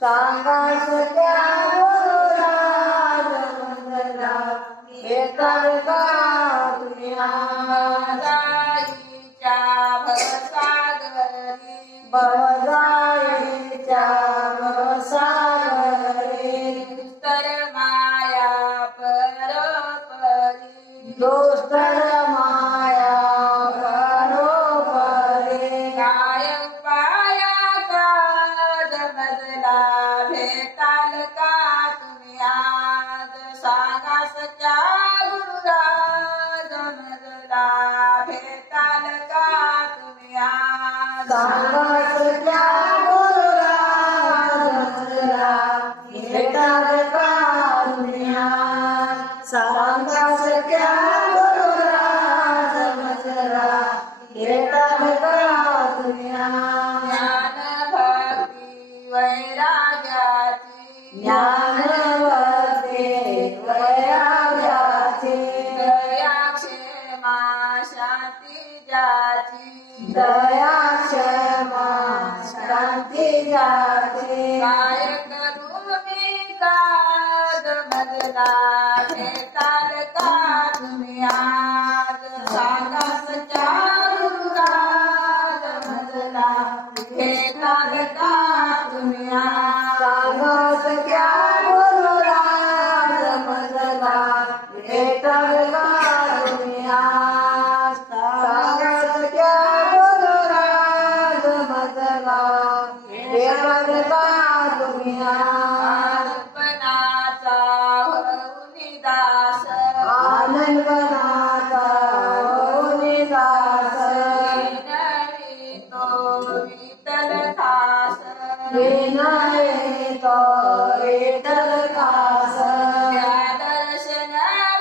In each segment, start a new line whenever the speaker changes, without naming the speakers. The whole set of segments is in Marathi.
三八四加。
सांगा सख्या गुरुराज मजला भेटाल का तुम्ही सांगा सख्या गुरुराज मजला भेटाल का
तुम्ही
सांगा सख्या
गुरुराज मजला भेटाल का
दया क्षमा शांती जाते।
काय करू मी काज मजला का
दुनिया
बालपणाचा होऊनी दास.
आनंदनाचा होनी दास.
विनवी तो विठ्ठल दास.
विनय तो दास.
त्या दर्शन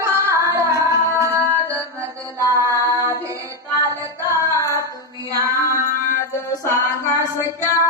महाराज मजला भेटाल का तुम्ही? आज सांगास क्या